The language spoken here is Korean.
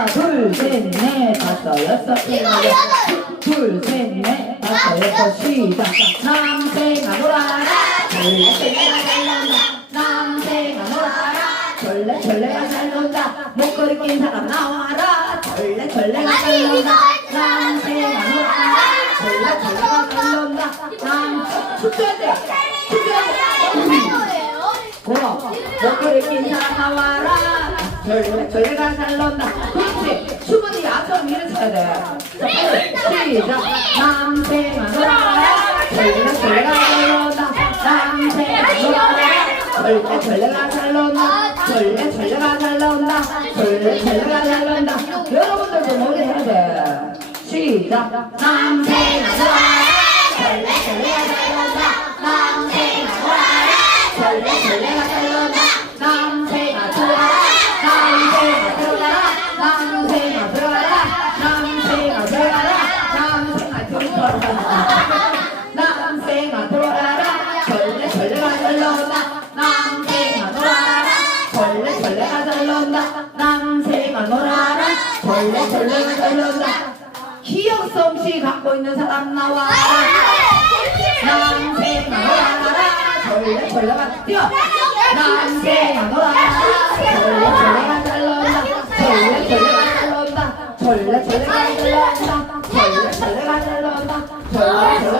하나 둘 셋 넷 다섯 여섯 일곱 여덟 둘 셋 넷 다섯 여섯 시작. 남생아 놀아라. 절레 절레가 잘 논다. 남생아 놀아라. 절레 절레가 잘 논다. 목걸이 낀 사람 나와라. 절레 절레가 잘 논다. 남생아 놀아라. 절레 절레가 잘 논다. 남 춤춰야 돼 춤춰야 돼 고마워. 목걸이 낀 사람 나와라. 잘 논다. 그렇지. 춤은 야성 위를 쳐야 돼. 시작. 남생아 놀아라. 절레, 절레가 잘 논다. 절레, 절레가 잘 논다. 절레, 절레가 잘 논다. 여러분들도 노래해야 돼. 시작. 남생아 놀아라. 잘난다. 남새가 놀아라. 절레 절레가 잘난다. 남새가 놀아라. 절레 절레가 잘난다. 기억 솜씨 갖고 있는 사람 나와라. 남새가 놀아라. 절레 절레가 뛰어. 남새가 놀아라. 잘 논다. 절레 절레가 잘 논다. 절레 절레가 잘 논다. 절레 절레가 잘 논다